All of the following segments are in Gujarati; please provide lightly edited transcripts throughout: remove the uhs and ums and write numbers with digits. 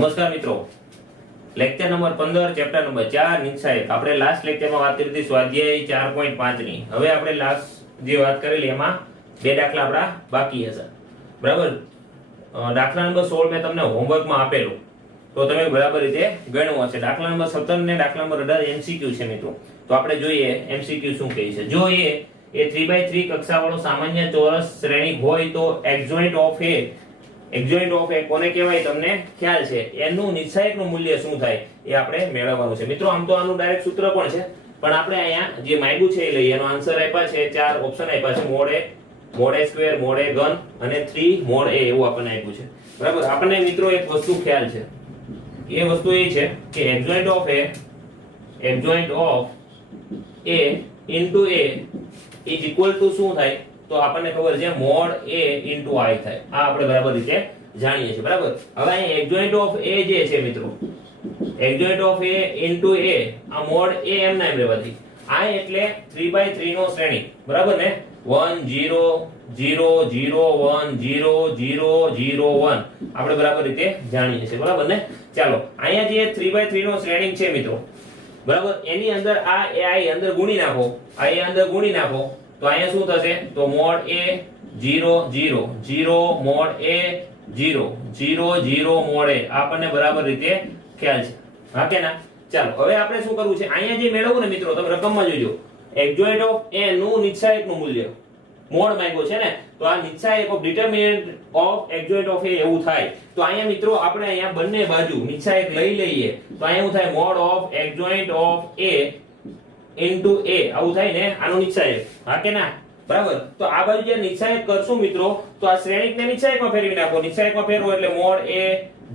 નમસ્કાર મિત્રો, લેક્ચર નંબર 15 ચેપ્ટર નંબર 4 નિશ્ચાયક. આપણે લાસ્ટ લેક્ચરમાં વાત કરી હતી સ્વાધ્યાય 4.5 ની. હવે આપણે લાસ્ટ જે વાત કરેલી એમાં બે દાખલા આપણા બાકી હશે, બરાબર. દાખલા નંબર 16 મેં તમને હોમવર્કમાં આપેલું, તો તમે બરાબર રીતે ગણવું હશે. દાખલા નંબર 17 ને દાખલા નંબર 18 એમસીક્યુ છે મિત્રો. તો આપણે જોઈએ એમસીક્યુ શું કહે છે. જો એ 3x3 કક્ષાવાળો સામાન્ય ચોરસ શ્રેણિક હોય તો એક્ઝોઇન્ટ ઓફ એ કોને કહેવાય તમને ખ્યાલ છે. એનું નિશ્ચાયકનું મૂલ્ય શું થાય એ આપણે મેળવવાનું છે મિત્રો. આમ તો આનું ડાયરેક્ટ સૂત્ર પણ છે, પણ આપણે અહીંયા જે માંગ્યું છે એ લઈએ. એનો આન્સર આપ્યા છે, ચાર ઓપ્શન આપ્યા છે: મોડ એ સ્ક્વેર, મોડ એ ઘન અને 3 મોડ એ, એવું આપણને આપ્યું છે, બરાબર. આપણને મિત્રો એક વસ્તુ ખ્યાલ છે, એ વસ્તુ એ છે કે adjoint of a into a is equal to શું થાય, તો આપણને ખબર છે મોડ a ઇન્ટુ i થાય. આ આપણે બરાબર રીતે જાણીએ છીએ, બરાબર. હવે અહીં એક્ઝોઇન્ટ ઓફ a જે છે મિત્રો, એક્ઝોઇન્ટ ઓફ a ઇન્ટુ a, આ મોડ a એમ ના એમ રહેવાથી, આ એટલે 3x3 નો શ્રેણી, બરાબર ને. 1 0 0 0 1 0 0 0 1 આપણે બરાબર રીતે જાણીએ છીએ, બરાબર ને. ચાલો, અહીંયા જે 3x3 નો શ્રેણી છે મિત્રો, બરાબર, એની અંદર આ ai અંદર ગુણી નાખો, આ a અંદર ગુણી નાખો, તો અહીંયા શું થશે, તો mode a 0 0 0 mode a 0 0 0 mode a. આપણને બરાબર રીતે ખ્યાલ છે, હા કે ના. ચાલો, હવે આપણે શું કરવું છે, અહીંયા જે મેળવવું ને મિત્રો, તમે રકમમાં જોજો. એક્ઝોઇન્ટ ઓફ a નું નિશ્ચાયકનું મૂલ્ય મોડ માંગ્યો છે ને, તો આ નિશ્ચાયક of ડિટરમિનન્ટ of adjoint of a એવું થાય. તો અહીંયા મિત્રો આપણે અહીંયા બંને બાજુ નિશ્ચાયક લઈ લઈએ, તો અહીંયા શું થાય, mod of adjoint of a into a, આવું થાય ને, આનું નિશ્ચાયક, હા કે ના, બરાબર. તો આ બાજુ જે નિશ્ચાયક કરશું મિત્રો, તો આ શ્રેણિકને નિશ્ચાયકમાં ફેરવી નાખો. નિશ્ચાયકમાં ફેરવો એટલે mode a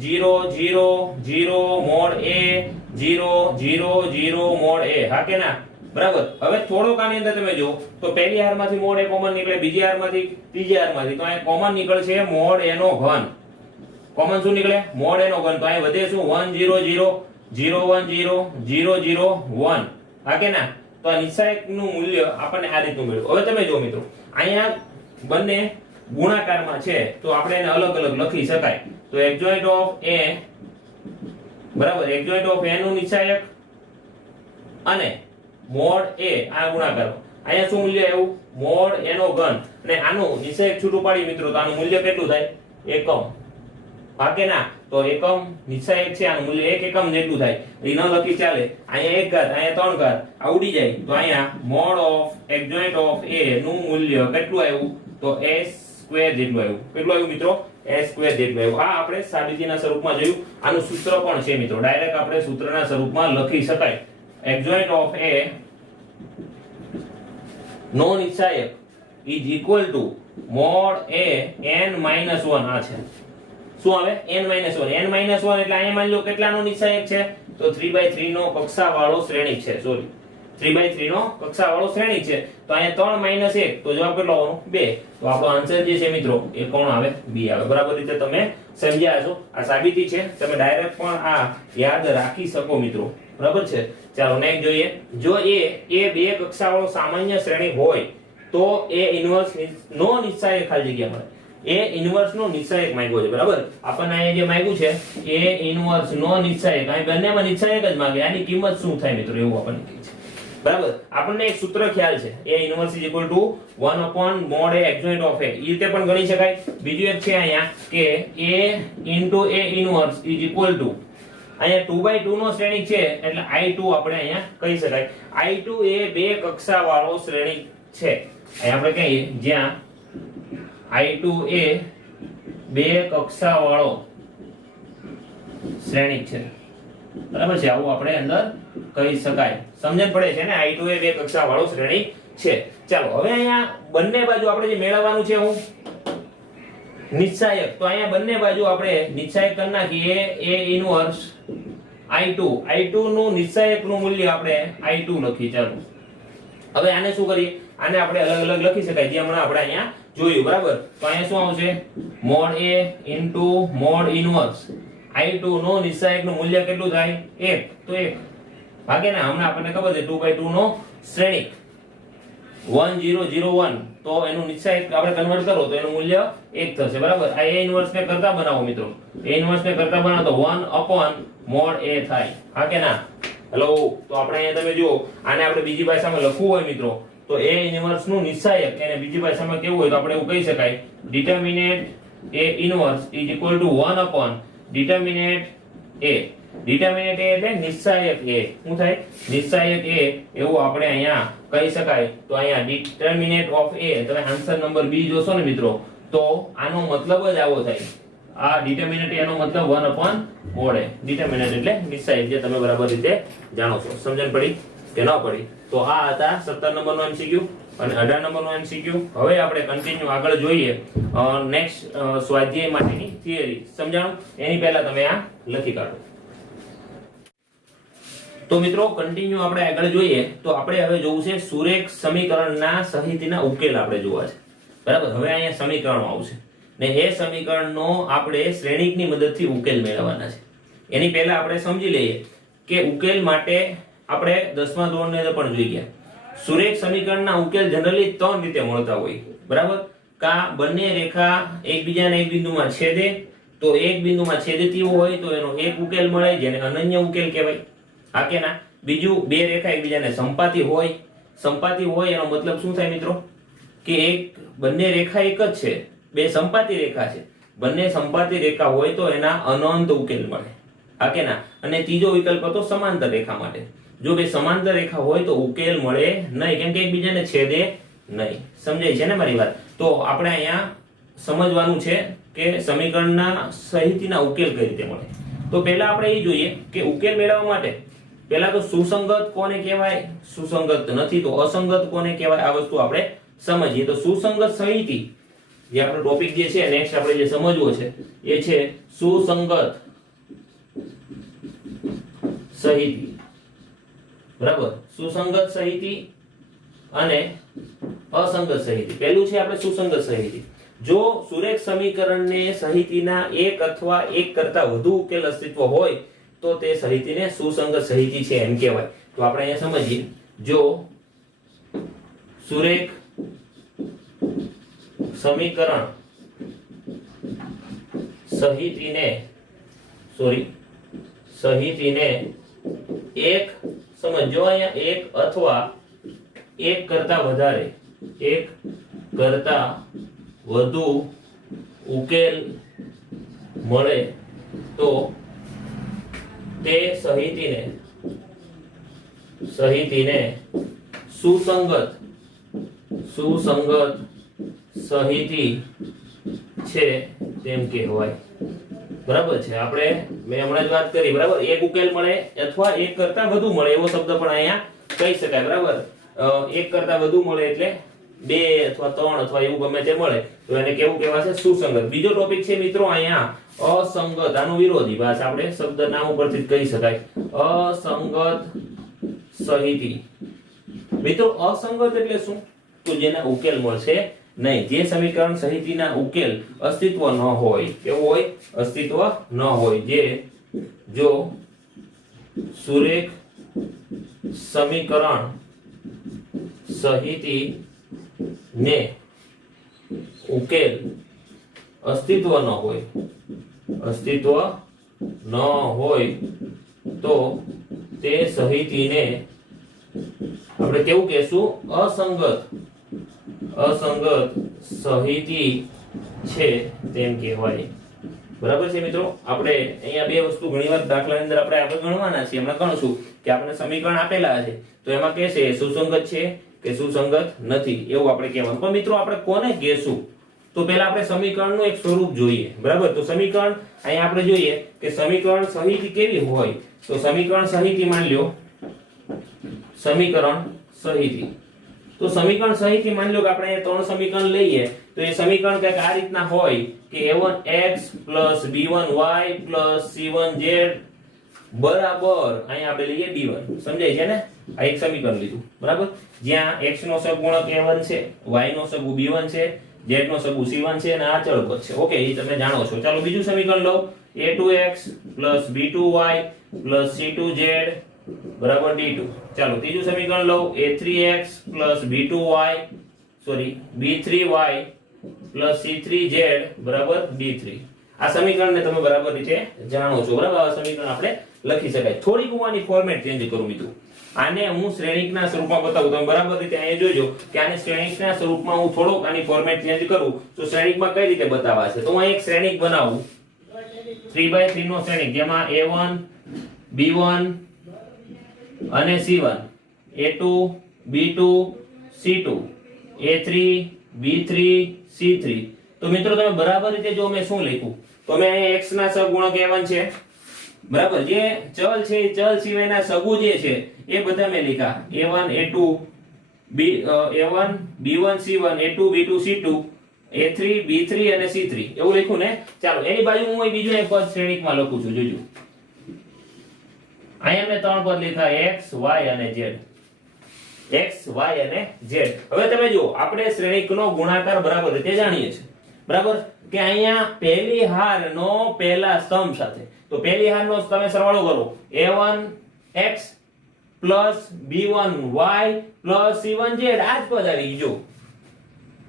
0 0 0 mode a 0 0 0 mode a, હા કે ના, બરાબર. હવે થોડોક આની અંદર તમે જો, તો પહેલી હારમાંથી મોડ a કોમન નીકળે, બીજી હારમાંથી, ત્રીજી હારમાંથી, તો અહીંયા કોમન નીકળશે મોડ a નો ઘન. કોમન શું નીકળે, મોડ a નો ઘન. તો અહીંયા વધે શું, 1 0 0 0 1 0 0 0 1, હા કે ના. તો આ નિશ્ચાયકનું મૂલ્ય આપણને આ રીતનું મળ્યું. હવે તમે જો મિત્રો, અહીંયા બંને ગુણાકારમાં છે, તો આપણે એને અલગ અલગ લખી શકાય. તો એક્ઝોઇન્ટ ઓફ a, બરાબર, એક્ઝોઇન્ટ ઓફ a નું નિશ્ચાયક અને મોડ a, આ ગુણાકાર. અહીંયા શું મૂલ્ય આવ્યું, મોડ a નો ઘન, અને આનું નિશ્ચાયક છૂટું પાડી મિત્રો, તો આનું મૂલ્ય કેટલું થાય, એકમ, હા કે ના. તો એકમ નિશ્ચાયક છે, આનું મૂલ્ય 1 એકમ જેટલું થાય. એ ન લખી ચાલે, અહીંયા 1 ઘાત, અહીંયા 3 ઘાત, આ ઉડી જાય. તો અહીંયા mode of adjoint of a નું મૂલ્ય કેટલું આવ્યું, તો a સ્ક્વેર જેટલું આવ્યું. કેટલું આવ્યું મિત્રો, a સ્ક્વેર જેટલું આવ્યું. આ આપણે સાબિતીના સ્વરૂપમાં જોયું. આનું સૂત્ર પણ છે મિત્રો, ડાયરેક્ટ આપણે સૂત્રના સ્વરૂપમાં લખી શકાય. એક્ઝોઇન્ટ ઓફ a નો નિશ્ચાયક is equal to mod a n - 1. આ છે શું આવે, n - 1. n - 1 એટલે અહીંયા માની લો કેટલાનો નિશ્ચાયક છે, તો 3x3 નો કક્ષાવાળો શ્રેણિક છે. સોરી, 3x3 નો કક્ષાવાળો શ્રેણિક છે. તો અહીંયા 3 - 1, તો જવાબ કેટલો આવવાનો, 2. તો આપણો આન્સર જે છે મિત્રો, એ કોણ આવે, b આવે. બરાબર રીતે તમે સમજ્યા છો. આ સાબિતી છે, તમે ડાયરેક્ટ પણ આ યાદ રાખી શકો મિત્રો, બરાબર છે. ચાલો નેક્સ્ટ જોઈએ. જો એ બે કક્ષાવાળો સામાન્ય શ્રેણિક હોય તો એ ઇન્વર્સ નો નિશ્ચાયક ખાલી જગ્યા મળે. એ ઇન્વર્સ નો નિશ્ચાયક માંગ્યો છે, બરાબર. આપણને અહીંયા જે માંગ્યું છે એ ઇન્વર્સ નો નિશ્ચાયક, અહીં બંનેમાં નિશ્ચાયક જ માંગે. આની કિંમત શું થાય મિત્રો, એવું આપણને કહે છે, બરાબર. આપણને એક સૂત્ર ખ્યાલ છે, એ inverse is equal to 1 mod a adjoint of a. એ રીતે પણ ગણી શકાય. બીજું એક છે અહીંયા કે a into a inverse is equal two, અહીંયા 2x2 નો શ્રેણિક છે એટલે i2 આપણે અહીંયા કહી શકાય. i2 એ બે કક્ષાવાળો શ્રેણિક છે. અહીંયા આપણે કહીએ જ્યાં i2 એ બે કક્ષાવાળો શ્રેણિક છે, બરાબર છે. આવું આપણે અંદર કહી શકાય. સમજણ પડે છે ને, i2 એ બે કક્ષાવાળો શ્રેણિક છે. ચાલો, હવે અહીંયા બંને બાજુ આપણે જે મેળવવાનું છે હું નિશ્ચાયક, તો અહીંયા બંને બાજુ આપણે નિશ્ચાયક કરી નાખીએ. a ઇન્વર્સ i2 નું નિશ્ચાયકનું મૂલ્ય આપણે i2 લખી. ચાલો, હવે આને શું કરીએ, આને આપણે અલગ અલગ લખી શકાય, જે હમણાં આપણે અહીંયા જોયું, બરાબર. તો અહીંયા શું આવશે, mode a into mode inverse i2 નો નિશ્ચાયકનું મૂલ્ય કેટલું થાય, 1. તો 1 ભાગે ના, હમણાં આપણને ખબર છે 2x2 નો શ્રેણિક, 1001 તો એનું નિશ્ચય આપણે કન્વર્ટ કરો તો એનું મૂલ્ય 1 થશે બરાબર આ a ઇન્વર્સ ને કરતા બનાવો મિત્રો a ઇન્વર્સ ને કરતા બનાવો તો 1/mod a થાય હા કે ના હેલો તો આપણે અહીંયા તમે જુઓ આને આપણે બીજી ભાષામાં લખવું હોય મિત્રો તો a ઇન્વર્સ નું નિશ્ચયક એને બીજી ભાષામાં કેવું હોય તો આપણે એવું કહી શકાય ડિટર્મિનેન્ટ a inverse is equal to 1 ડિટર્મિનેન્ટ a ડિટર્મિનેન્ટ a એટલે નિશ્ચયક a શું થાય નિશ્ચયક a એવું આપણે અહીંયા કહી શકાય તો અહીંયા ડિટર્મિનેન્ટ ઓફ a તમે આન્સર નંબર b જોશો ને મિત્રો તો આનો મતલબ જ આવો થાય આ ડિટર્મિનેન્ટ a નો મતલબ 1/mod a ડિટર્મિનેન્ટ એટલે નિશ્ચયક જે તમે બરાબર રીતે જાણો છો સમજણ પડી કે ન પડી તો આ હતા 17 નંબરનો MCQ અને 18 નંબરનો MCQ હવે આપણે કન્ટિન્યુ આગળ જોઈએ નેક્સ્ટ સ્વાધ્યાય માટેની થિયરી સમજાણું એની પહેલા તમે આ લખી કાઢો તો મિત્રો કન્ટિન્યુ આપણે આગળ જોઈએ તો આપણે હવે જોવું છે સુરેખ સમીકરણના સહિતના ઉકેલ આપણે જોવા છે બરાબર હવે અહીંયા સમીકરણો આવશે ને એ સમીકરણનો આપણે શ્રેણિકની મદદથી ઉકેલ મેળવવાના છે એની પહેલા આપણે સમજી લઈએ કે ઉકેલ માટે આપણે 10મા ધોરણની અંદર પણ જોઈ ગયા સુરેખ સમીકરણના ઉકેલ જનરલી 3 રીતે મળતા હોય બરાબર કા બંને રેખા એકબીજાને એક બિંદુમાં છેદે તો એક બિંદુમાં છેદતી હોય તો એનો એક ઉકેલ મળે જેને અનન્ય ઉકેલ કહેવાય હા કે ના બીજું બે રેખા એકબીજાને સંપાતી હોય એનો મતલબ શું થાય મિત્રો કે એક બંને રેખા એક જ છે બે સંપાતી રેખા છે બંને સંપાતી રેખા હોય તો એના અનંત ઉકેલ મળે હા કે ના અને ત્રીજો વિકલ્પ હતો સમાંતર રેખા માટે જો બે સમાંતર રેખા હોય તો ઉકેલ મળે નહીં કેમ કે એકબીજાને છેદે નહીં સમજાય છે ને મારી વાત તો આપણે અહીંયા સમજવાનું છે કે સમીકરણના સહિતના ઉકેલ કઈ રીતે મળે તો પહેલા આપણે એ જોઈએ કે ઉકેલ મેળવવા માટે પહેલા તો સુસંગત કોને કહેવાય સુસંગત નથી તો અસંગત કોને કહેવાય આ વસ્તુ આપણે સમજીએ તો સુસંગત સહિતી જે આપણો ટોપિક જે છે નેક્સ્ટ આપણે જે સમજવો છે એ છે સુસંગત સહિતી બરાબર સુસંગત સહિતી અને અસંગત સહિતી પહેલું છે આપણે સુસંગત સહિતી જો સુરેખ સમીકરણને સહિતીના એક અથવા એક કરતા વધુ ઉકેલ અસ્તિત્વ હોય તો તે સહિતીને સુસંગત સહિતી છે એમ કહેવાય તો આપણે અહીંયા સમજીએ જો સુરેખ સમીકરણ સહિતીને એક સમજો અહીંયા એક અથવા એક કરતા વધુ ઉકેલ મળે તો તે સહિતીને સુસંગત સહિતી છે તેમ કહેવાય બરાબર છે આપણે મેં હમણાં જ વાત કરી બરાબર એક ઉકેલ મળે અથવા એક કરતા વધુ મળે એવો શબ્દ પણ અહીંયા કહી શકાય બરાબર એક કરતા વધુ મળે એટલે 2 અથવા 3 અથવા એવું ગમે તે મળે તો એને કેવું કહેવાશે સુસંગત બીજો ટોપિક છે મિત્રો અહીંયા અસંગત આનો વિરોધી ભાષા આપણે શબ્દ નામ ઉપરથી જ કહી શકાય અસંગત સહિતી મિત્રો અસંગત એટલે શું તો જેના ઉકેલ મળશે નહીં જે સમીકરણ સહિતીના ઉકેલ અસ્તિત્વ ન હોય કેવું હોય અસ્તિત્વ ન હોય જે જો સુરેખ સમીકરણ સહિતી ને ઉકેલ અસ્તિત્વ ન હોય તો તે સહિતીને આપણે કેવું કહેશું અસંગત સહિતી છે તેમ કહેવાય બરાબર છે મિત્રો આપણે અહીંયા બે વસ્તુ ઘણીવાર દાખલાની અંદર આપણે ગણવાના છે એમાં ગણશું કે આપણે સમીકરણ આપેલા છે તો એમાં કે છે સુસંગત છે કે સુસંગત નથી એવું આપણે કહેવાનું પણ મિત્રો આપણે કોને કહેશું તો પહેલા આપણે સમીકરણનું એક સ્વરૂપ જોઈએ બરાબર તો સમીકરણ અહીંયા આપણે જોઈએ કે સમીકરણ સહિતી કેવી હોય તો સમીકરણ સહિતી માની લ્યો સમીકરણ સહિતી તો સમીકરણ સહિતી માની લો કે આપણે અહીંયા ત્રણ સમીકરણ લઈએ તો એ સમીકરણ કંઈક આ રીતના હોય કે a1x + b1y + c1z બરાબર અહીંયા આપણે લઈએ b1 સમજાય છે ને આ એક સમીકરણ લીધું બરાબર જ્યાં x નો સહગુણક a1 છે y નો સહગુ b1 છે z નો સહગુ c1 છે અને આ ચલપદ છે ઓકે એ તમે જાણો છો ચાલો બીજું સમીકરણ લો a2x + b2y + c2z બરાબર d2. ચાલો ત્રીજું સમીકરણ લઉં a3x b2y b3y c3z બરાબર d3. આ સમીકરણને તમે બરાબર રીતે જાણો છો બરાબર. આ સમીકરણ આપણે લખી શકાય. થોડીક હું આની ફોર્મેટ ચેન્જ કરું મિત્રો. આને હું શ્રેણિકના સ્વરૂપમાં બતાવું. તમે બરાબર રીતે અહીંયા જોજો કે આને શ્રેણિકના સ્વરૂપમાં હું થોડોક આની ફોર્મેટ ચેન્જ કરું તો શ્રેણિકમાં કઈ રીતે બતાવાશે. તો હું એક શ્રેણિક બનાવું 3x3 નો શ્રેણિક જેમાં a1 b1 અને c1 a2 b2 c2 a3 b3 c3. તો મિત્રો તમે બરાબર રીતે જો મેં શું લખ્યું તો મેં અહીં x ના સહગુણક a1 છે બરાબર. જે ચલ છે એ ચલ સિવાયના સગુ જે છે એ બધા મેં લખ્યા a1 a2 a1 b1 c1 a2 b2 c2 a3 b3 અને c3 એવું લખ્યું ને. ચાલો એની બાજુ હું અહીં બીજું એક પદ શ્રેણિકમાં લખું છું. જોજો અહીંયા મેં ત્રણ પદ લખ્યા x y અને z. x y અને z. હવે તમે જુઓ આપણે શ્રેણિકનો ગુણાકાર બરાબર રીતે જાણીએ છીએ બરાબર કે અહીંયા પહેલી હારનો પહેલા સ્તંભ સાથે. તો પહેલી હારનો તમે સરવાળો કરો a1 x b1 y c1 z. આ જ પદ આવી ગયું.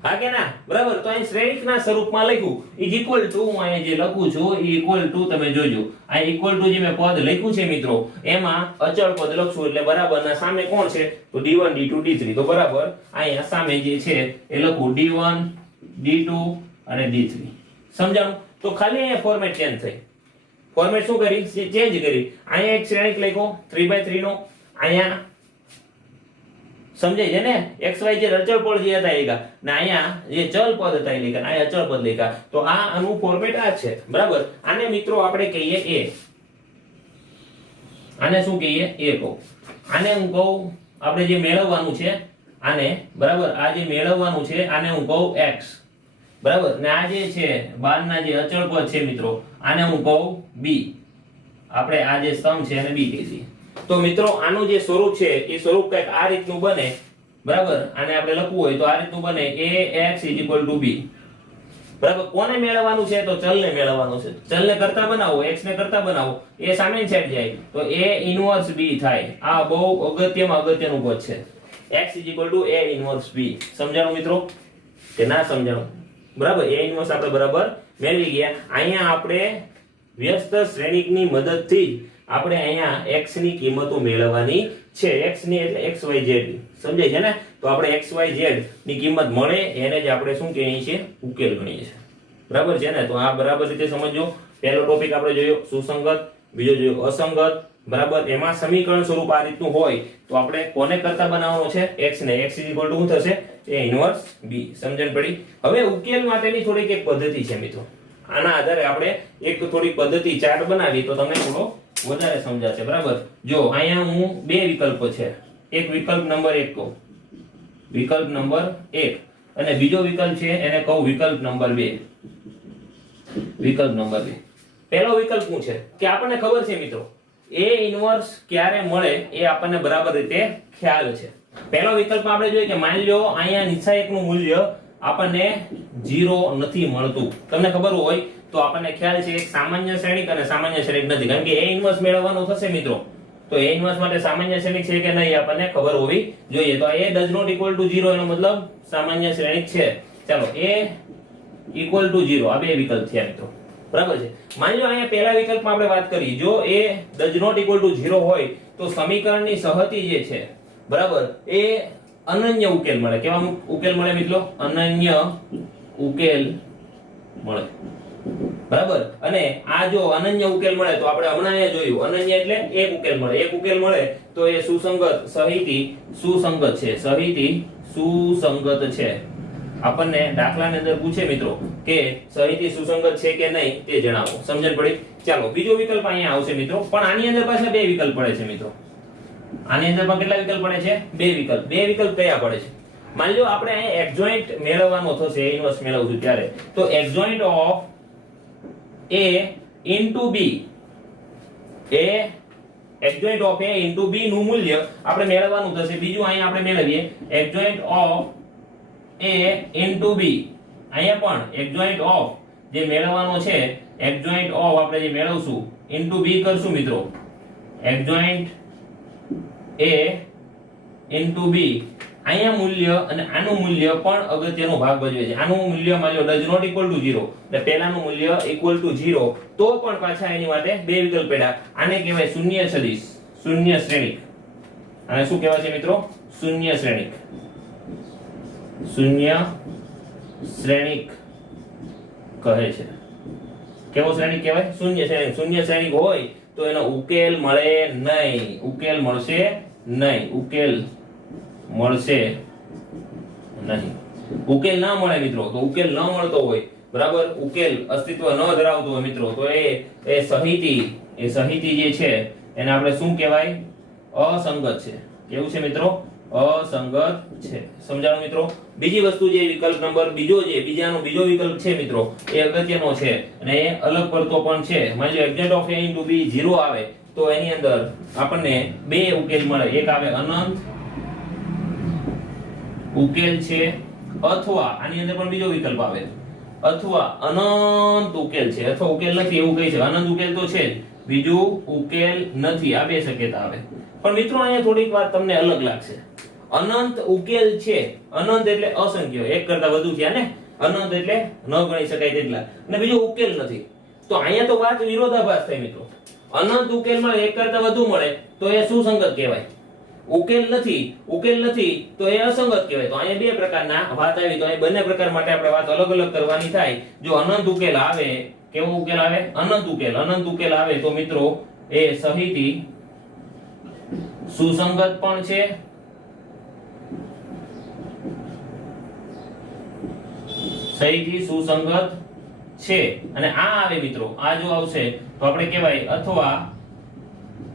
હા કે ના બરાબર. તો અહીં શ્રેણિકના સ્વરૂપમાં લખ્યું ઇઝ ઇક્વલ ટુ હું અહીંયા જે લખું છું ઈ ઇક્વલ ટુ તમે જોજો આ ઇક્વલ ટુ જે મેં પદ લખ્યું છે મિત્રો એમાં અચળ પદ લખશું એટલે બરાબરના સામે કોણ છે તો d1 d2 d3. તો બરાબર અહીંયા સામે જે છે એ લખું d1 d2 અને d3. સમજાણું. તો ખાલી અહીંયા ફોર્મેટ ચેન્જ થઈ. ફોર્મેટ શું કરી ચેન્જ કરી. અહીંયા એક શ્રેણિક લખ્યો 3x3 નો. અહીંયા સમજાય છે ને x y જે અચળ પદ જે હતા એકા ને અહીંયા જે ચલ પદ હતા એ લેખા અહીંયા અચળ પદ લેખા. તો આ આનું ફોર્મેટ આ છે બરાબર. આને મિત્રો આપણે કહીએ a. આને શું કહીએ a કહું. આને હું કહું આપણે જે મેળવવાનું છે આને બરાબર. આ જે મેળવવાનું છે આને હું કહું x બરાબર. ને આ જે છે બહારના જે અચળ પદ છે મિત્રો આને હું કહું b. આપણે આ જે સ્તંભ છે એને b કહી દઈએ. તો મિત્રો આનું જે સ્વરૂપ છે એ સ્વરૂપ કંઈક આ રીતનું બને બરાબર. આને આપણે લખવું હોય તો આ રીતનું બને ax = b બરાબર. કોને મેળવવાનું છે તો ચલને મેળવવાનું છે. ચલને કરતા બનાવો x ને કરતા બનાવો એ સામેની સાઈડ જાય તો a ઇન્વર્સ b થાય. આ બહુ અગત્યનું પદ છે x = a ઇન્વર્સ b. સમજાણું મિત્રો કે ના સમજાણું બરાબર. a ઇન્વર્સ આપણે બરાબર મેળવી ગયા. અહીંયા આપણે વ્યસ્ત શ્રેણિકની મદદથી આપણે અહીંયા x ની કિંમતો મેળવવાની છે. x ની એટલે x y z ની. સમજાય છે ને. તો આપણે x y z ની કિંમત મળે એને જ આપણે શું કહીએ છીએ ઉકેલ ગણીએ છીએ બરાબર છે ને. તો આ બરાબર રીતે સમજો. પહેલો ટોપિક આપણે જોયો સુસંગત, બીજો જોયો અસંગત બરાબર. એમાં સમીકરણ સ્વરૂપ આ રીતનું હોય તો આપણે કોને કરતા બનાવવાનો છે x ને. x = શું થશે a ઇન્વર્સ b. સમજણ પડી. હવે ઉકેલ માટેની થોડીક એક પદ્ધતિ છે મિત્રો. આના આધારે આપણે એક થોડીક પદ્ધતિ ચાર્ટ બનાવી તો તમને થોડો વધારે સમજાશે બરાબર. જો અહીંયા હું બે વિકલ્પ છે. એક વિકલ્પ નંબર 1 કહું વિકલ્પ નંબર 1 અને બીજો વિકલ્પ છે એને કહું વિકલ્પ નંબર 2. વિકલ્પ નંબર 2. પહેલો વિકલ્પ શું છે કે આપણને ખબર છે મિત્રો a ઇન્વર્સ ક્યારે મળે એ આપણને બરાબર રીતે ખ્યાલ છે. પહેલો વિકલ્પમાં આપણે જોઈએ કે માની લો અહીંયા નિશાયકનું મૂલ્ય આપણને 0 નથી મળતું. તમને ખબર હોય તો આપણને ખ્યાલ છે એક સામાન્ય શ્રેણિક અને સામાન્ય શ્રેણિક નથી. કારણ કે a ઇન્વર્સ મેળવવાનું થશે મિત્રો તો a ઇન્વર્સ માટે સામાન્ય શ્રેણિક છે કે નહીં આપણને ખબર હોવી જોઈએ. તો a does not equal to 0 એનો મતલબ સામાન્ય શ્રેણિક છે. ચાલો a = 0 આ બે વિકલ્પ થયા મિત્રો બરાબર છે. માની લો અહીંયા પહેલા વિકલ્પમાં આપણે વાત કરી જો a does not equal to 0 હોય તો સમીકરણની સહતી જે છે બરાબર એ અનન્ય ઉકેલ મળે. કેવા ઉકેલ મળે મિત્રો? અનન્ય ઉકેલ મળે બરાબર. અને આ જો અનન્ય ઉકેલ મળે તો આપણે હમણાં એ જોયું અનન્ય એટલે એક ઉકેલ મળે. એક ઉકેલ મળે તો એ સુસંગત સહિતી સુસંગત છે. સહિતી સુસંગત છે. આપણને દાખલાની અંદર પૂછે મિત્રો કે સહિતી સુસંગત છે કે નહીં તે જણાવો. સમજણ પડી. ચાલો બીજો વિકલ્પ અહીંયા આવશે મિત્રો. પણ આની અંદર પાછા બે વિકલ્પ પડે છે મિત્રો. આની અંદર પણ કેટલા વિકલ્પ પડે છે? બે વિકલ્પ. બે વિકલ્પ કયા પડે છે? માની લો આપણે અહીંયા એડજોઇન્ટ મેળવવાનો થશે a ઇન્વર્સ મેળવશું ત્યારે તો adjoint of a into b a adjoint of a into b નું મૂલ્ય આપણે મેળવવાનું થશે. બીજું અહીંયા આપણે મેળવીએ adjoint of a into b. અહીંયા પણ એડજોઇન્ટ ઓફ જે મેળવવાનો છે એડજોઇન્ટ ઓફ આપણે જે મેળવશું into b કરશું મિત્રો. એડજોઇન્ટ a into b, અહીંયા મૂલ્ય અને આનું મૂલ્ય પણ અગત્યનો ભાગ ભજવે છે. આનું મૂલ્ય માની લો ડઝ નોટ ઇક્વલ ટુ 0 એટલે પહેલાનું મૂલ્ય ઇક્વલ ટુ 0, તો પણ પાછા એની માટે બે વિકલ્પ પડ્યા. આને કહેવાય શૂન્ય સદિશ, શૂન્ય શ્રેણિક. આને શું કહેવાય છે મિત્રો? શૂન્ય શ્રેણિક. શૂન્ય શ્રેણિક કહે છે. કેવો શ્રેણિક કહેવાય? શૂન્ય શ્રેણિક. શૂન્ય શ્રેણિક હોય તો એનો ઉકેલ મળે નહીં, ઉકેલ મળશે નહીં, ઉકેલ મળશે નહીં. ઉકેલ ના મળે મિત્રો, તો ઉકેલ ન મળતો હોય, બરાબર, ઉકેલ અસ્તિત્વ ન ધરાવતો હોય મિત્રો, તો એ સહિતી જે છે એને આપણે શું કહેવાય? અસંગત છે. કેવું છે મિત્રો? અસંગત છે. સમજાણું મિત્રો? બીજી વસ્તુ જે વિકલ્પ નંબર બીજો વિકલ્પ છે મિત્રો, એ અગત્યનો છે અને એ અલગ પડતો પણ છે. માની લો exact of a into b 0 આવે તો એની અંદર આપણને બે ઉકેલ મળે. એક આવે અનંત ઉકેલ છે, અથવા આની અંદર પણ બીજો વિકલ્પ આવે, અથવા અનંત ઉકેલ છે, અથવા ઉકેલ નથી એવું કહી છે. અનંત ઉકેલ તો છે જ, બીજું ઉકેલ નથી. આ બે શક્યતા આવે. પણ મિત્રો અહીંયા થોડીક વાત તમને અલગ લાગશે. અનંત ઉકેલ છે, અનંત એટલે અસંખ્ય, એક કરતા વધુ થયા ને, અનંત એટલે ન ગણી શકાય તેટલા, અને બીજો ઉકેલ નથી. તો અહીંયા તો વાત વિરોધાભાસ થાય મિત્રો. અનંત ઉકેલ મળે, એક કરતા વધુ મળે તો એ સુસંગત કહેવાય. ઉકેલ નથી તો એ અસંગત કહેવાય. તો અહીંયા બે પ્રકારના વાત આવી. તો અહીં બંને પ્રકાર માટે આપણે વાત અલગ અલગ કરવાની થાય. જો અનંત ઉકેલ આવે, કેવો ઉકેલ આવે? અનંત ઉકેલ આવે તો મિત્રો એ સહિતી સુસંગત પણ છે, સહિતી સુસંગત છે. અને આ આવે મિત્રો, આ જો આવશે તો આપણે કહેવાય અથવા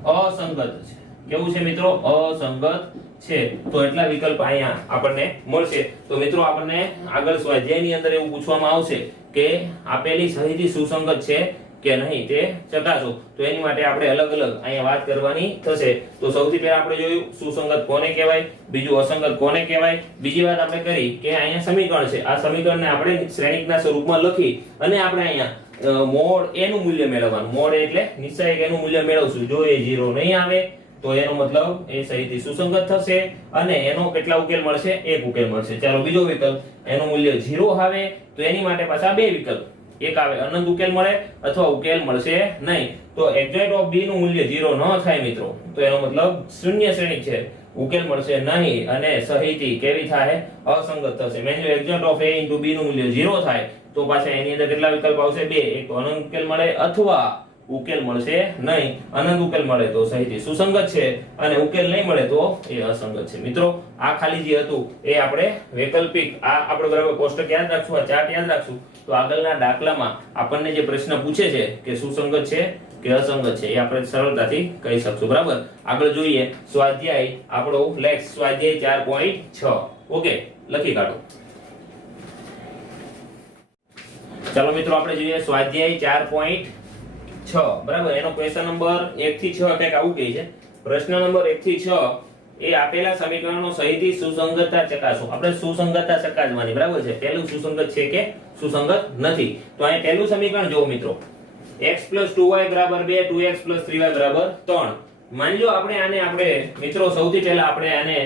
અસંગત છે. કેવું છે મિત્રો? અસંગત છે. તો એટલા વિકલ્પ અહીંયા આપણને મળશે. તો મિત્રો આપણને આગળ સ્વાધ્યાયની અંદર એવું પૂછવામાં આવશે કે આપેલી સહિતી સુસંગત છે કે નહીં તે ચકાસો. તો એની માટે આપણે અલગ અલગ અહીંયા વાત કરવાની થશે. તો સૌથી પહેલા આપણે જોયું સુસંગત કોને કહેવાય, બીજું અસંગત કોને કહેવાય. બીજી વાત આપણે કરી કે અહીંયા સમીકરણ છે, આ સમીકરણને આપણે શ્રેણિકના સ્વરૂપમાં લખી અને આપણે અહીંયા મોડ a નું મૂલ્ય મેળવવાનું. મોડ a એટલે નિશ્ચય કે એનું મૂલ્ય મેળવશું. જો એ 0 નહીં આવે તો એનો મતલબ એ સહિતી સુસંગત થશે અને એનો કેટલા ઉકેલ મળશે? એક ઉકેલ મળશે. ચાલો બીજો વિકલ્પ, એનું મૂલ્ય 0 આવે તો એની માટે પાછા બે વિકલ્પ. એક આવે અનંત ઉકેલ મળે અથવા ઉકેલ મળશે નહીં. તો એક્ઝેક્ટ ઓફ b નું મૂલ્ય 0 ન થાય મિત્રો તો એનો મતલબ શૂન્ય શ્રેણિક છે, ઉકેલ મળશે નહીં અને સહિતી કેવી થાય? અસંગત થશે. માની લો exact of a into b નું મૂલ્ય 0 થાય તો પાછા એની અંદર કેટલા વિકલ્પ આવશે? બે. એક તો અનંત ઉકેલ મળે અથવા ઉકેલ મળશે નહીં. અનંત ઉકેલ મળે તો સહિતી સુસંગત છે અને ઉકેલ નહીં મળે તો એ અસંગત છે. મિત્રો આ ખાલી જે હતું એ આપણે વૈકલ્પિક, આ આપણે બરાબર કોષ્ટક યાદ રાખશું, આ ચાર્ટ યાદ રાખશું. તો આગળના દાખલામાં આપણને જે પ્રશ્ન પૂછે છે કે સુસંગત છે કે અસંગત છે એ આપણે સરળતાથી કહી શકશું. બરાબર, આગળ જોઈએ સ્વાધ્યાય આપણો લેક્સ સ્વાધ્યાય 4.6. ઓકે, લખી કાઢો. ચાલો મિત્રો આપણે જોઈએ સ્વાધ્યાય 4.6. બરાબર, એનો ક્વેશ્ચન નંબર 1 થી 6 કંઈક આવું કહે છે. પ્રશ્ન નંબર 1 થી 6 એ આપેલા સમીકરણનો સહિતી સુસંગતતા ચકાસો. આપણે સુસંગતતા ચકાસવાની. બરાબર છે, પહેલું સુસંગત છે કે સુસંગત નથી. તો અહીં પહેલું સમીકરણ જુઓ મિત્રો, x + 2y = 2, 2x + 3y = 3. માની લો આપણે મિત્રો સૌથી પહેલા આપણે આને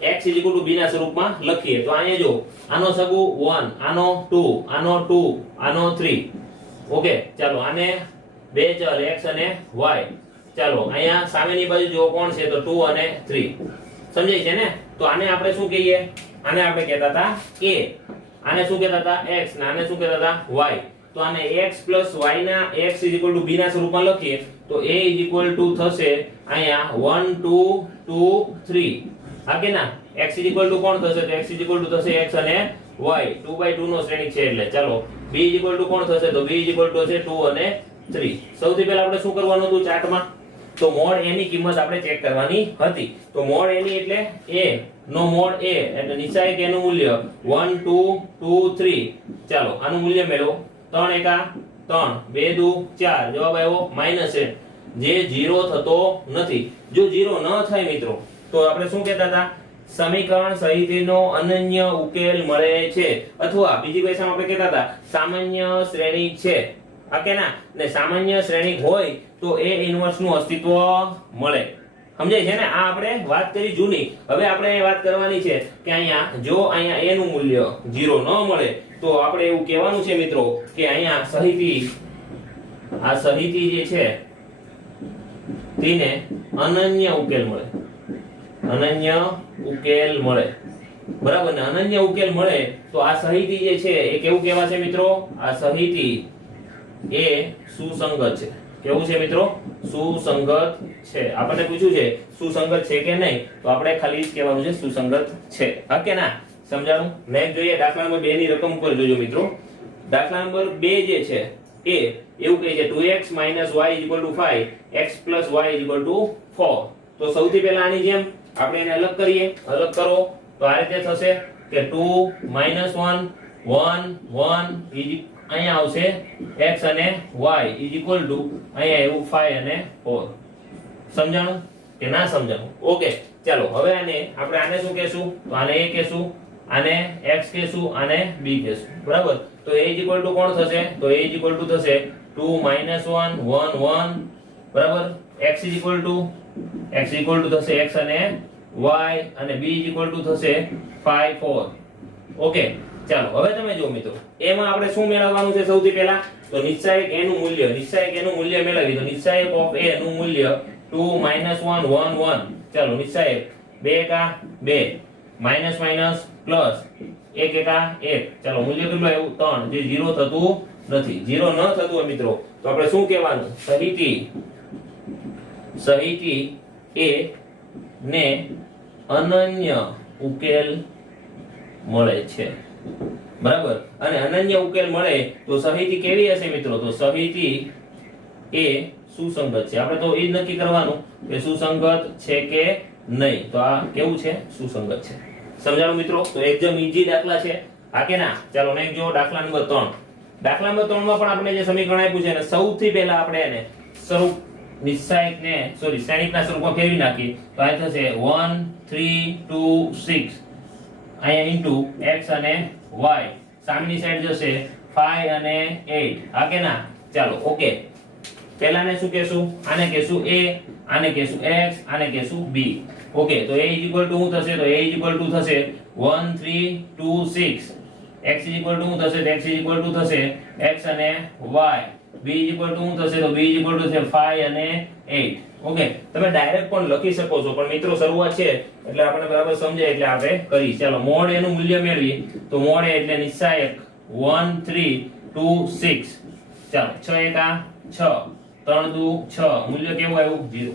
x = b ના સ્વરૂપમાં લખીએ. તો અહીંયા જો આનો સગુ 1, આનો 2, આનો 2, આનો 3. ઓકે, ચાલો આને બે ચલ x અને y. ચાલો અહીંયા સામેની બાજુ જો કોણ છે તો 2 અને 3. સમજાય છે ને? તો આને આપણે શું કહીએ? આને આપણે કહેતા હતા a, આને શું કહેતા હતા? x, ને આને શું કહેતા હતા? y. તો આને x + y ના x = b ના સ્વરૂપમાં લખીએ તો a = થશે અહીંયા 1 2 2 3. હા કે ના? x = કોણ થશે? તો x = થશે x અને y, 2/2 નો શ્રેણિક છે એટલે. ચાલો b = કોણ થશે? તો b = થશે 2 અને 3. સૌથી પહેલા આપણે શું કરવાનું હતું ચાર્ટમાં? તો મોડ a ની કિંમત આપણે ચેક કરવાની હતી. તો મોડ a ની એટલે a નો મોડ a એટલે નિશ્ચય કે નું મૂલ્ય 1 2 2 3. ચાલો આનું મૂલ્ય મેળવો. 3 * 1 3, 2 2 4. જવાબ આવ્યો -1, જે 0 થતો નથી. જો 0 ન થાય મિત્રો તો આપણે શું કહેતા હતા? સમીકરણ સહિતીનો અનન્ય ઉકેલ મળે છે, અથવા બીજી ભાષામાં આપણે કહેતા હતા સામાન્ય શ્રેણિક છે. આ કે ના? ને સામાન્ય શ્રેણિક હોય તો A ઇન્વર્સ નું અસ્તિત્વ મળે. સમજાય છે ને? આ આપણે વાત કરી જૂની. હવે આપણે વાત કરવાની છે કે અહીંયા જો અહીંયા A નું મૂલ્ય 0 ન મળે તો આપણે એવું કહેવાનું છે મિત્રો કે અહીંયા સહિતી આ સહિતી જે છે તેને અનન્ય ઉકેલ મળે. અનન્ય ઉકેલ મળે. બરાબર ને? અનન્ય ઉકેલ મળે તો આ સહિતી જે છે એ કેવું કહેવાશે મિત્રો? આ સહિતી એ સુસંગત છે. કેવું છે મિત્રો? સુસંગત છે. આપણને પૂછ્યું છે સુસંગત છે કે નહીં, તો આપણે ખાલી જ કહેવાનું છે સુસંગત છે. હા કે ના? સમજાણું? નેક્સ્ટ જોઈએ દાખલા નંબર 2 ની રકમ ઉપર જોજો મિત્રો. દાખલા નંબર 2 જે છે એ એવું કહે છે 2x - y = 5 x + y = 4. તો સૌથી પહેલા આની જેમ આપણે એને અલગ કરીએ. અલગ કરો તો આ રીતે થશે કે 2 - 1 1 1 અહીંયા આવશે x અને y = અહીંયા એવું 5 અને 4. સમજાણું કે ના સમજાણું? ઓકે, ચાલો હવે આપણે આને શું કહેશું? તો આને a કહેશું, આને x કહેશું, આને b કહેશું. બરાબર? તો a કોણ થશે? તો a થશે 2 - 1 1 1. બરાબર? x થશે x અને y, અને b થશે 5 4. ઓકે, ચાલો હવે તમે જો મિત્રો, એમાં આપણે શું મેળવવાનું છે સૌથી પહેલા? તો નિશ્ચાયક a નું મૂલ્ય મેળવી. તો નિશ્ચાયક ઓફ a નું મૂલ્ય 2 - 1 1 1. ચાલો નિશ્ચાયક 2 એકા 2 માઈનસ માઈનસ પ્લસ 1 એકા 1. ચાલો મૂલ્ય કેટલું આવ્યું? 3. જે 0 થતું નથી. 0 ન થતું હોય મિત્રો તો આપણે શું કહેવાનું? સહિતી a ને અનન્ય ઉકેલ મળે છે. બરાબર? અને અનન્ય ઉકેલ મળે તો સહિતી કેવી હશે મિત્રો? તો સહિતી એ સુસંગત છે. આપણે તો એ જ નક્કી કરવાનું કે સુસંગત છે કે નહીં. તો આ કેવું છે? સુસંગત છે. સમજાણું મિત્રો? તો એકદમ ઈઝી દાખલા છે. હા કે ના? ચાલો નેક્સ્ટ જો દાખલા નંબર 3. દાખલા નંબર 3 માં પણ આપણે જે સમીકરણ આપ્યું છે અને સૌથી પહેલા આપણે એને સ્વરૂપ શ્રેણિકના સ્વરૂપમાં ફેરવી નાખીએ તો આ થશે 1 3 2 6. અહીંયા ઇન્ટુ x અને y. સામેની સાઈડ જશે 5 અને 8. હા કે ના? ચાલો ઓકે. પહેલાને શું કહેશું? આને કહેશું a, આને કહેશું x, આને કહેશું b. ઓકે, તો a શું થશે? તો a થશે 1 3 2 6. x શું થશે? તો x થશે x અને y. b શું થશે? તો b થશે 5 અને 8. ઓકે, તમે ડાયરેક્ટ પણ લખી શકો છો, પણ મિત્રો શરૂઆત છે એટલે આપણે બરાબર સમજાય એટલે આપણે કરી. ચાલો મોડ એનું મૂલ્ય મેળવીએ. તો મોડ એટલે નિશ્ચાયક 1 3 2 6. ચાલો 6 એકા 6 3 2 6. મૂલ્ય કેવું આવ્યું? 0.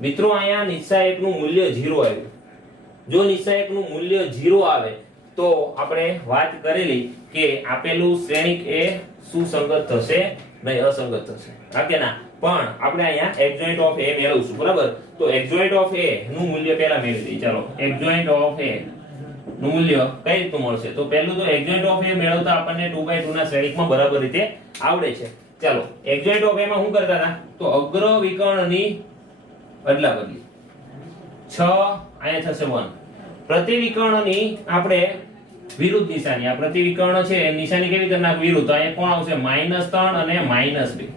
મિત્રો અહીંયા નિશ્ચાયકનું મૂલ્ય 0 આવ્યું. જો નિશ્ચાયકનું મૂલ્ય 0 આવે તો આપણે વાત કરેલી કે આપેલું શ્રેણિક એ સુસંગત થશે નહીં, અસંગત થશે. હા કે ના? પણ આપણે અહીંયા એડજોઇન્ટ ઓફ a મેળવશું. બરાબર? તો એડજોઇન્ટ ઓફ a નું મૂલ્ય પહેલા મેળવી દઈએ. ચાલો એડજોઇન્ટ ઓફ a નું મૂલ્ય કઈ રીતનું મળશે? તો પહેલું તો એડજોઇન્ટ ઓફ a મેળવતા આપણને 2/2 ના શ્રેણિકમાં બરાબર રીતે આવડે છે. ચાલો એડજોઇન્ટ ઓફ a માં શું કરતા હતા? તો અગ્ર વિકર્ણની અદલા બદલી 6 અહીંયા થશે 1. પ્રતિવિકર્ણની આપણે વિરુદ્ધ નિશાની. આ પ્રતિવિકર્ણ છે એ નિશાની કેવી કરી નાખ? વિરુદ્ધ. તો અહીંયા કોણ આવશે? -3 અને -2.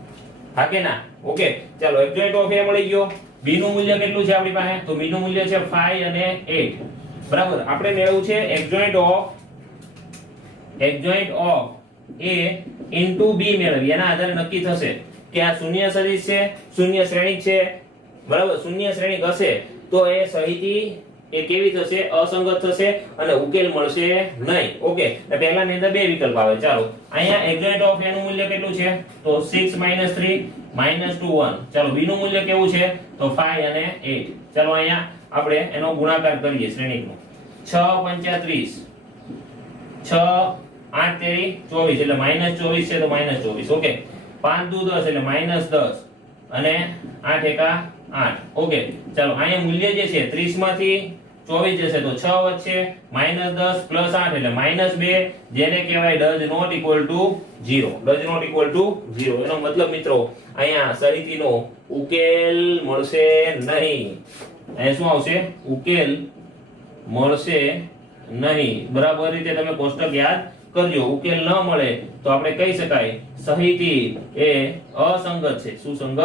હા કે ના? ઓકે, ચાલો એડજોઇન્ટ ઓફ a મળી ગયો. b નું મૂલ્ય કેટલું છે આપણી પાસે? તો b નું મૂલ્ય છે 5 અને 8. બરાબર? આપણે મેળવવું છે adjoint of a into b મેળવી. એના આધારે નક્કી થશે કે આ શૂન્ય સદિશ છે, શૂન્ય શ્રેણિક છે. બરાબર? શૂન્ય શ્રેણિક હશે તો એ સહિતી એ કેવી થશે? અસંગત થશે અને ઉકેલ મળશે નહીં. ઓકે, પહેલા ની અંદર બે વિકલ્પ આવે. ચાલો અહીંયા એડજોઇન્ટ ઓફ a નું મૂલ્ય કેટલું છે? તો 6 - 3 -2 1. ચાલો b નું મૂલ્ય કેવું છે? તો 5 અને 8. ચાલો અહીંયા આપણે એનો ગુણાકાર કરીએ શ્રેણિકનો. 6 5 30. 6 8 તેરી 24 એટલે -24 છે તો -24. ઓકે, 5 દુ 10 એટલે -10 અને 8 એકા 8. ઓકે, ચાલો અહીંયા મૂલ્ય જે છે 30 માંથી 24 જશે તો 6 વધશે, -10 + 8 એટલે -2, જેને કહેવાય does not equal to 0. Does not equal to 0 એનો મતલબ મિત્રો અહીંયા સહિતીનો ઉકેલ મળશે નહીં. અહીંયા શું આવશે? ઉકેલ મળશે નહીં. બરાબર રીતે તમે કોષ્ટક યાદ કરજો. ઉકેલ ન મળે તો આપણે કહી શકાય સહિતી એ અસંગત છે, સુસંગત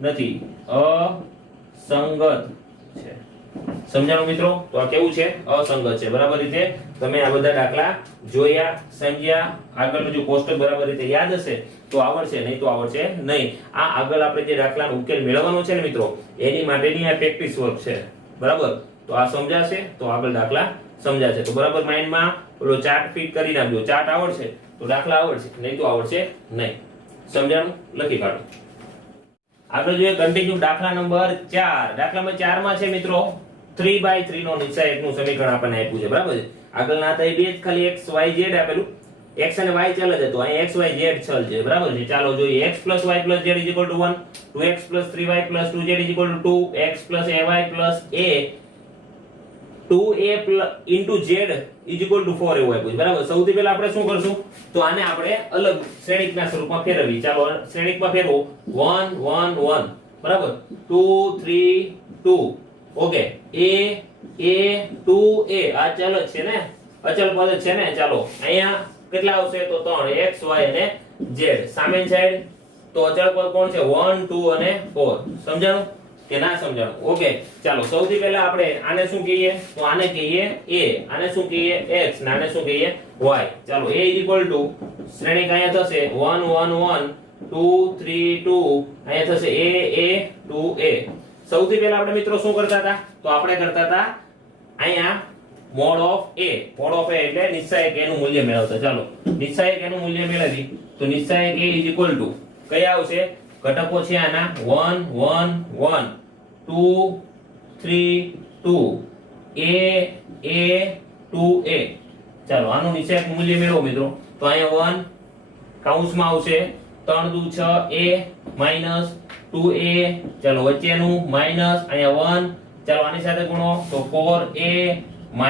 નથી, અસંગત છે. સમજાણું મિત્રો? તો આ કેવું છે? અસંગત છે. બરાબર રીતે તમે આ બધા દાખલા જોયા, સમજ્યા, આગળનું જો કોષ્ટક બરાબર રીતે યાદ હશે તો આવડશે, નહીં તો આવડશે નહીં. આ આગળ આપણે જે દાખલાનો ઉકેલ મેળવવાનો છે ને મિત્રો, એની માટેની આ પ્રેક્ટિસ વર્ક છે. બરાબર? તો આ સમજાશે તો આગળ દાખલા સમજાશે. તો બરાબર માઇન્ડમાં ઓલો ચાર્ટ ફિટ કરી નાખજો. ચાર્ટ આવડશે તો દાખલા આવડશે, નહીં તો આવડશે નહીં. સમજાણું? લખી કાઢો. આગળ જોઈએ કન્ટિન્યુ દાખલા નંબર 4. દાખલા નંબર 4 માં છે મિત્રો 3/3 નો નિશ્ચાયકનું સમીકરણ આપણને આપ્યું છે. બરાબર છે? આગળના હતા એ બે જ, ખાલી x y z આપેલું. x અને y ચલ જ હતો, અહીં x y z ચલ છે. બરાબર છે? ચાલો જોઈએ. x + y + z = 1, 2x + 3y + 2z = 2, x + ay + a 2a * z = 4 એવું આપ્યું છે. બરાબર? સૌથી પહેલા આપણે શું કરશું? તો આને આપણે અલગ શ્રેણિકના સ્વરૂપમાં ફેરવીએ. ચાલો શ્રેણિકમાં ફેરવો. 1 1 1. બરાબર? 2 3 2. ઓકે. a 2a આ ચલ જ છે ને, અચલ પદ જ છે ને. ચાલો અહીંયા કેટલા આવશે? તો 3 x y અને z. સામેની સાઈડ તો અચળ પદ કોણ છે? 1 2 અને 4. સમજાણું કે ના સમજાણું? ઓકે. ચાલો સૌથી પહેલા આપણે આને શું કહીએ? તો આને કહીએ a, આને શું કહીએ? x, અને આને શું કહીએ? y. ચાલો a = શ્રેણિક અહીંયા થશે 1 1 1 2 3 2. અહીંયા થશે a 2a. સૌથી પહેલા આપણે મિત્રો શું કરતા હતા? તો આપણે કરતા હતા અહીંયા મોડ ઓફ a એટલે નિશ્ચાયક a નું મૂલ્ય મેળવતા. ચાલો નિશ્ચાયક a નું મૂલ્ય મેળવી તો નિશ્ચાયક a = કયા આવશે? ઘટકો છે આના 1 1 1 2 3 2 a 2a. ચાલો આનું નિશ્ચાયક મૂલ્ય મેળવો મિત્રો. તો અહીંયા 1 કૌંસમાં આવશે 3 દુ 6 a - 2a. ચાલો વચ્ચેનું માઈનસ અહીંયા 1. ચાલો આની સાથે ગુણો તો 4a -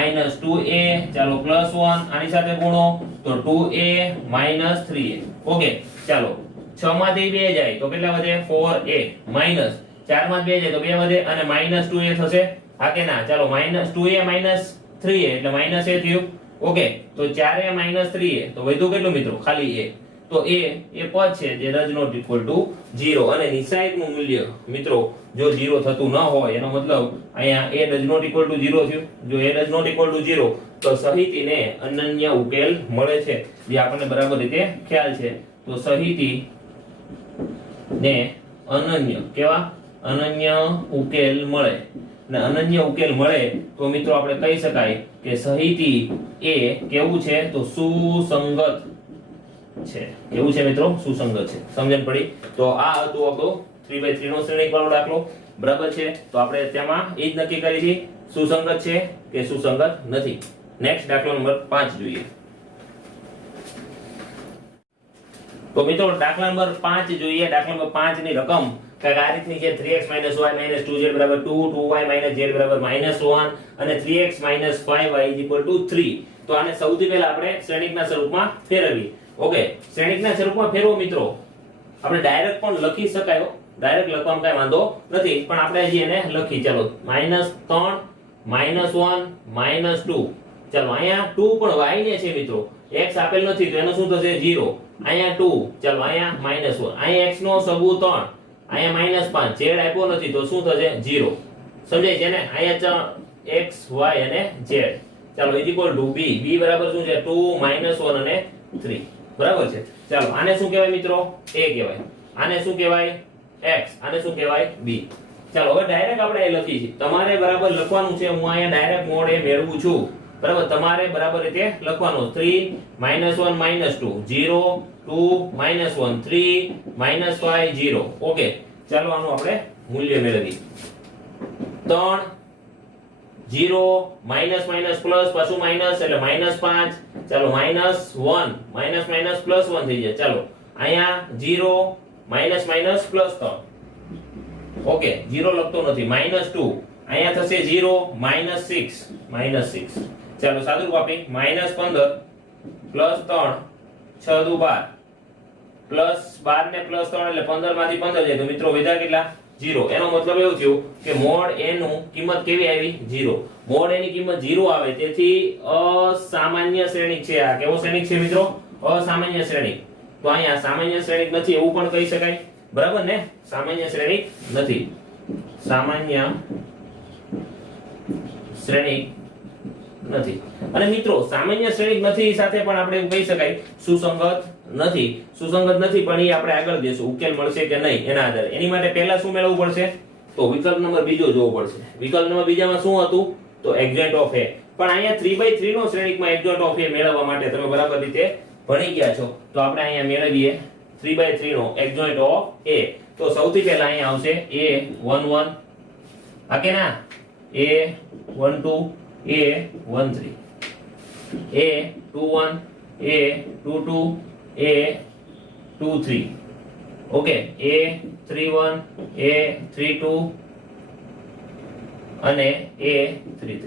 2a. ચાલો +1 આની સાથે ગુણો તો 2a - 3a. ઓકે. ચાલો 6 માંથી 2 જાય તો કેટલા વધે? 4a. માઈનસ 4 માંથી 2 જાય તો 2 વધે અને -2a થશે. હા કે ના? ચાલો -2a - 3a એટલે -a થયું. ઓકે. તો 4a - 3a તો વધ્યું કેટલું મિત્રો? ખાલી a. તો a એ પદ છે જે does not equal to 0 અને નિશ્ચાયકનું મૂલ્ય મિત્રો જો 0 થતું ન હોય એનો મતલબ અહીંયા a does not equal to 0 થયું. જો a does not equal to 0 તો સહિતીને અનન્ય ઉકેલ મળે છે, જે આપણને બરાબર રીતે ખ્યાલ છે. તો સહિતી ને અનન્ય કેવા? અનન્ય ઉકેલ મળે. ને અનન્ય ઉકેલ મળે તો મિત્રો આપણે કહી શકાય કે સહિતી એ કેવું છે? તો સુસંગત છે. કેવું છે મિત્રો? સુસંગત છે. સમજણ પડી? તો આ હતું આપણો 3/3 નો શ્રેણિક વાળો દાખલો. બરાબર છે? તો આપણે તેમાં એ જ નક્કી કરી છે સુસંગત છે કે સુસંગત નથી. નેક્સ્ટ દાખલો નંબર 5 જોઈએ. તો મિત્રો દાખલા નંબર 5 જોઈએ. દાખલા નંબર 5 ની રકમ કાંઈક આ રીતની છે. 3x - y - 2z = 2, 2y - z = -1 અને 3x - 5y = 3. તો આને સૌથી પહેલા આપણે શ્રેણિકના સ્વરૂપમાં ફેરવીએ. ઓકે. શ્રેણિકના સ્વરૂપમાં ફેરવો મિત્રો. આપણે ડાયરેક્ટ પણ લખી શકાય. ડાયરેક્ટ લખવામાં કઈ વાંધો નથી, પણ આપણે હજી એને લખી. ચાલો -3 -1 -2. ચાલો અહીંયા 2 પણ y ને છે મિત્રો, x આપેલ નથી તો એનો શું થશે? 0. અહીંયા 2. ચાલો અહીંયા -1. અહીંયા x નો સબૂ 3. અહીંયા -5. z આપ્યો નથી તો શું થશે? 0. સમજાય છે ને? અહીંયા x y અને z. ચાલો = b. b બરાબર શું છે? 2 -1 અને 3. બરાબર છે? ચાલો આને શું કહેવાય મિત્રો? a કહેવાય. આને શું કહેવાય? x. આને શું કહેવાય? b. ચાલો હવે ડાયરેક્ટ આપણે એ લખી છે. તમારે બરાબર લખવાનું છે. હું અહીંયા ડાયરેક્ટ મોડ એ મેળવું છું. બરાબર? તમારે બરાબર રીતે લખવાનું. 3 -1 -2 0 2 -1 3 -5 0. ઓકે. ચાલો આનું આપણે મૂલ્ય મેળવીએ. 3 0 પ્લસ પાછું માઈનસ એટલે -5. ચાલો -1 +1 થઈ જાય. ચાલો અહીંયા 0 -+3. ઓકે. 0 લખતો નથી. -2 અહીંયા થશે 0 -6. ચાલો સાદું રૂપ આપી. -15 +3 6 દુ 12 +12 ને +3 એટલે 15 માંથી 15 જાય તો મિત્રો વધ્યા કેટલા? 0. એનો મતલબ એવું થયું કે મોડ a નું કિંમત કેવી આવી 0. મોડ a ની કિંમત 0 આવે તેથી અસામાન્ય શ્રેણિક છે. આ કેવો શ્રેણિક છે મિત્રો? અસામાન્ય શ્રેણિક. તો અહીંયા સામાન્ય શ્રેણિક નથી એવું પણ કહી શકાય, બરાબર ને? સામાન્ય શ્રેણિક નથી. સામાન્ય શ્રેણિક નથી. અને મિત્રો સામાન્ય શ્રેણિક નથી સાથે પણ આપણે એવું કહી શકાય સુસંગત નથી. સુસંગત નથી પણ એ આપણે આગળ જઈશું ઉકેલ મળશે કે નહીં એના આધારે. એની માટે પહેલા શું મેળવવું પડશે? તો વિકલ્પ નંબર બીજો જોવો પડશે. વિકલ્પ નંબર બીજામાં શું હતું? તો એડજોઇન્ટ ઓફ a. પણ અહીંયા 3/3 નો શ્રેણિકમાં એડજોઇન્ટ ઓફ a મેળવવા માટે તમે બરાબર રીતે ભણી ગયા છો. તો આપણે અહીંયા મેળવીએ 3/3 નો એડજોઇન્ટ ઓફ a. તો સૌથી પહેલા અહીંયા આવશે a11 આ કે ના a12 a13 a21 a22 a23 okay a31 a32 અને a33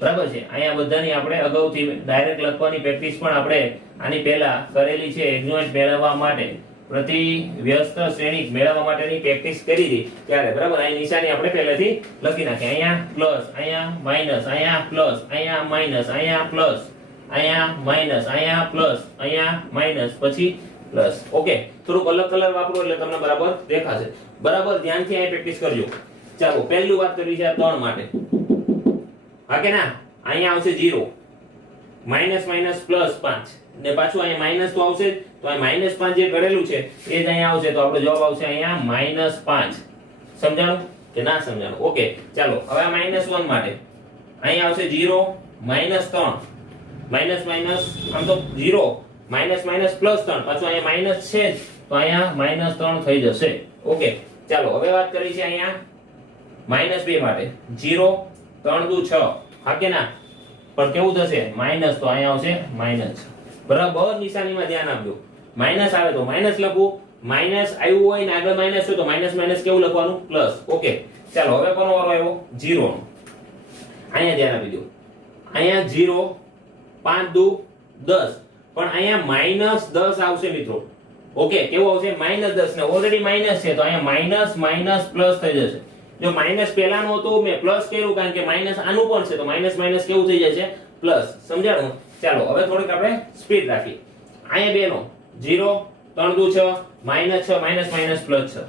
બરાબર છે. અહીંયા બધાની આપણે અગાઉથી ડાયરેક્ટ લખવાની પ્રેક્ટિસ પણ આપણે આની પહેલા કરેલી છે. એડજોઇન્ટ મેળવવા માટે પ્રતિ વ્યસ્ત શ્રેણિક મેળવવા માટેની પ્રેક્ટિસ કરી હતી ત્યારે, બરાબર? અહીં નિશાની આપણે પહેલેથી લખી નાખી. અહીંયા પ્લસ, અહીંયા માઈનસ, અહીંયા પ્લસ, અહીંયા માઈનસ, અહીંયા પ્લસ, અહીંયા માઈનસ, અહીંયા પ્લસ, અહીંયા માઈનસ, પછી પ્લસ. ઓકે, થોડુંક અલગ કલર વાપરો એટલે તમને બરાબર દેખાશે. બરાબર ધ્યાનથી અહીં પ્રેક્ટિસ કરજો. ચાલો પહેલી વાત કરવી છે આ 3 માટે. હા કે ના? અહીંયા આવશે 0, માઈનસ માઈનસ પ્લસ 5 ને પાછું અહીંયા માઈનસ તો આવશે જ. તો આ -5 જે કરેલું છે એ જ અહીંયા આવશે. તો આપણો જવાબ આવશે અહીંયા -5. સમજાણું કે ના સમજાણું? ઓકે, ચાલો હવે આ -1 માટે અહીંયા આવશે 0, -3, માઈનસ માઈનસ આમ તો 0, માઈનસ માઈનસ પ્લસ 3, પાછું અહીંયા માઈનસ છે જ તો અહીંયા -3 થઈ જશે. ઓકે, ચાલો હવે વાત કરી છે અહીંયા -2 માટે 0, 3 દુ 6. હા કે ના? પણ કેવું થશે? માઈનસ, તો અહીંયા આવશે માઈનસ. બરાબર નિશાનીમાં ધ્યાન આપજો. માઈનસ આવે તો માઈનસ લખવું, માઈનસ આવ્યું હોય ને આગળ માઈનસ હોય તો માઈનસ માઈનસ કેવું લખવાનું? પ્લસ. ઓકે, ચાલો હવે કોનો વારો આવ્યો? 0 નો. અહીંયા ધ્યાન આપી દો. અહીંયા 0, 5 દુ 10, પણ અહીંયા -10 આવશે મિત્રો. ઓકે, કેવું આવશે? -10 ને ઓલરેડી માઈનસ છે તો અહીંયા માઈનસ માઈનસ પ્લસ થઈ જશે. જો માઈનસ પહેલાનું હતું મેં પ્લસ કર્યું કારણ કે માઈનસ આનું પણ છે તો માઈનસ માઈનસ કેવું થઈ જાય છે? પ્લસ. સમજાણું? ચાલો હવે થોડીક આપણે સ્પીડ રાખી. અહીંયા 2 નો 0, 3 દુ 6, -6, માઈનસ માઈનસ પ્લસ 6.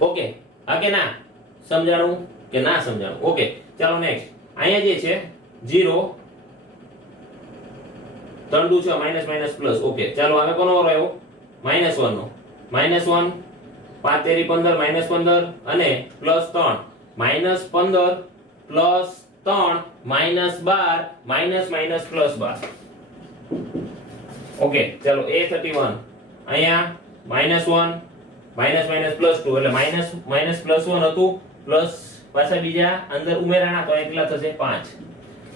ઓકે, હા કે ના? સમજાણું કે ના સમજાણું? ઓકે, ચાલો નેક્સ્ટ. અહીંયા જે છે 0, 3 દુ 6, માઈનસ માઈનસ પ્લસ. ઓકે, ચાલો હવે કોનો વારો આવ્યો? -1 નો. -1, 5 તેરી 15, -15 અને +3, -15 +3, -12, માઈનસ માઈનસ +12. ઓકે, ચાલો a31 અહીંયા -1, માઈનસ માઈનસ +2 એટલે માઈનસ માઈનસ +1 હતું પ્લસ પાછા બીજા અંદર ઉમેરાણા તો કેટલા થશે? 5.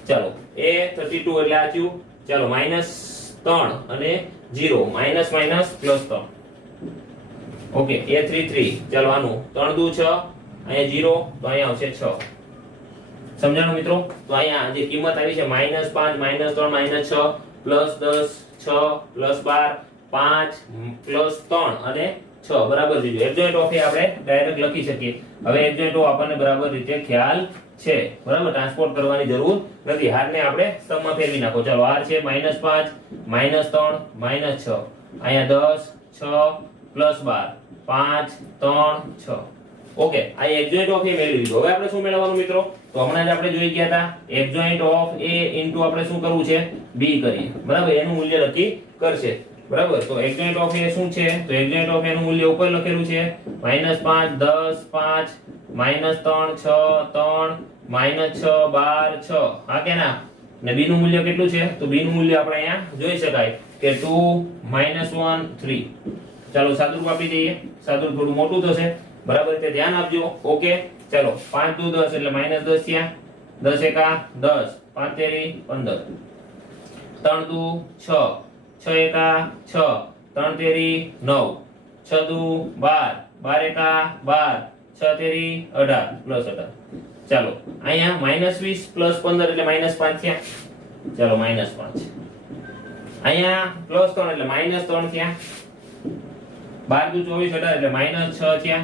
ચાલો a32 એટલે આ થયું. ચાલો -3 અને 0, માઈનસ માઈનસ +3. ઓકે, a33 ચાલો આનું 3 દુ 6, અહીંયા 0 તો અહીંયા આવશે 6. સમજાણું મિત્રો? તો અહીંયા જે કિંમત આવી છે -5, -3, -6, +10, 6, +12, 5, +3 અને 6 બરાબર જોજો. એડજોઇન્ટ ઓફ એ આપણે ડાયરેક્ટ લખી શકીએ. હવે એડજોઇન્ટ ઓફ આપણને બરાબર રીતે ખ્યાલ છે, બરાબર? ટ્રાન્સપોર્ટ કરવાની જરૂર નથી. હારને આપણે સમમાં ફેરવી નાખો. ચાલો r છે -5, -3, -6, અહીંયા 10, 6, +12, 5, 3, 6. ઓકે, આ એડજોઇન્ટ ઓફ એ મેળવી લીધું. હવે આપણે શું મેળવવાનું મિત્રો? તો હમણાં જ આપણે જોઈ ગયા હતા એડજોઇન્ટ ઓફ a ઇન્ટુ આપણે શું કરવું છે? b કરીએ, બરાબર? એનું મૂલ્ય નક્કી કરશે, બરાબર? તો એડજોઇન્ટ ઓફ a શું છે? તો એડજોઇન્ટ ઓફ a નું મૂલ્ય ઉપર લખેલું છે -5, 10, 5, -3, 6, 3, -6, 12, 6. હા કે ના? ને b નું મૂલ્ય કેટલું છે? તો b નું મૂલ્ય આપણે અહીંયા જોઈ શકાય કે 2, -1, 3. ચાલો સાદુરૂપ આપી દઈએ. સાદુરૂપ થોડું મોટું થશે, બરાબર? તે ધ્યાન આપજો. ઓકે, ચાલો 5 દુ 10 એટલે -10 થયા. 10 એકા 10, 5 તેરી 15, 3 દુ 6, 6 એકા 6, 3 તેરી 9, 6 દુ 12, 12 એકા 12, 6 તેરી 18 પ્લસ 18. ચાલો અહીંયા -20 પ્લસ 15 એટલે -5 થયા. ચાલો -5. અહીંયા +3 એટલે -3 થયા. 12 દુ 24 18 એટલે -6 થયા,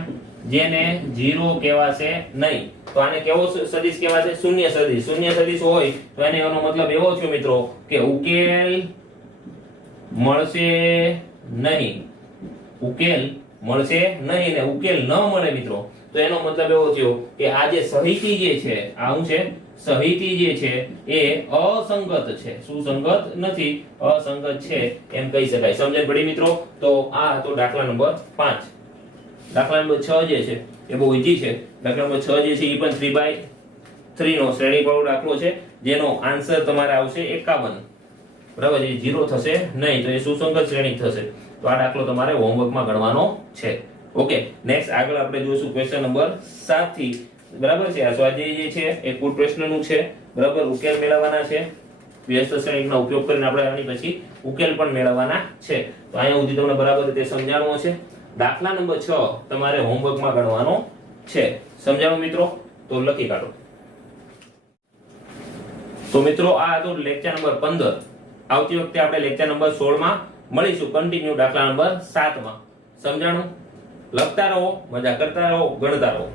જેને 0 કહેવાશે નહીં. તો આને કેવો સદિશ કહેવાશે? શૂન્ય સદિશ. શૂન્ય સદિશ હોય તો એનો મતલબ એવો થયો મિત્રો કે ઉકેલ મળશે નહીં. ઉકેલ મળશે નહીં ને ઉકેલ ન મળે મિત્રો તો એનો મતલબ એવો થયો કે આ જે સહિતી જે છે, આ શું છે? સહિતી જે છે એ અસંગત છે. સુસંગત નથી, અસંગત છે એમ કહી શકાય. સમજણ પડી મિત્રો? તો આ હતો દાખલા નંબર 5. દાખલા નંબર 6 જે છે એ બહુ ઈઝી છે. દાખલા નંબર 6 જે છે એ પણ 3/3 નો શ્રેણીવાળો દાખલો છે, જેનો આન્સર તમારે આવશે 51. બરાબર? એ 0 થશે નહીં, તો એ સુસંગત શ્રેણી થશે. તો આ દાખલો તમારે હોમવર્કમાં ગણવાનો છે. ઓકે, નેક્સ્ટ આગળ આપણે જોઈશું ક્વેશ્ચન નંબર 7 થી. બરાબર છે? આ સ્વાધ્યાય જે છે એ કુલ પ્રશ્નનું છે. બરાબર? ઉકેલ મેળવવાના છે. વ્યસ્ત શ્રેણીનો ઉપયોગ કરીને આપણે આની પછી ઉકેલ પણ મેળવવાના છે. તો અહીંયા સુધી તમને બરાબર રીતે સમજાણવું છે. દાખલા નંબર 6 તમારે હોમવર્કમાં ગણવાનો છે. સમજાણું મિત્રો? તો લખી કાઢો. તો મિત્રો આ હતું લેક્ચર નંબર 15. આવતી વખતે આપણે લેક્ચર નંબર 16 માં મળીશું. કન્ટિન્યુ દાખલા નંબર 7 માં. સમજાણું? લખતા રહો, મજા કરતા રહો, ગણતા રહો.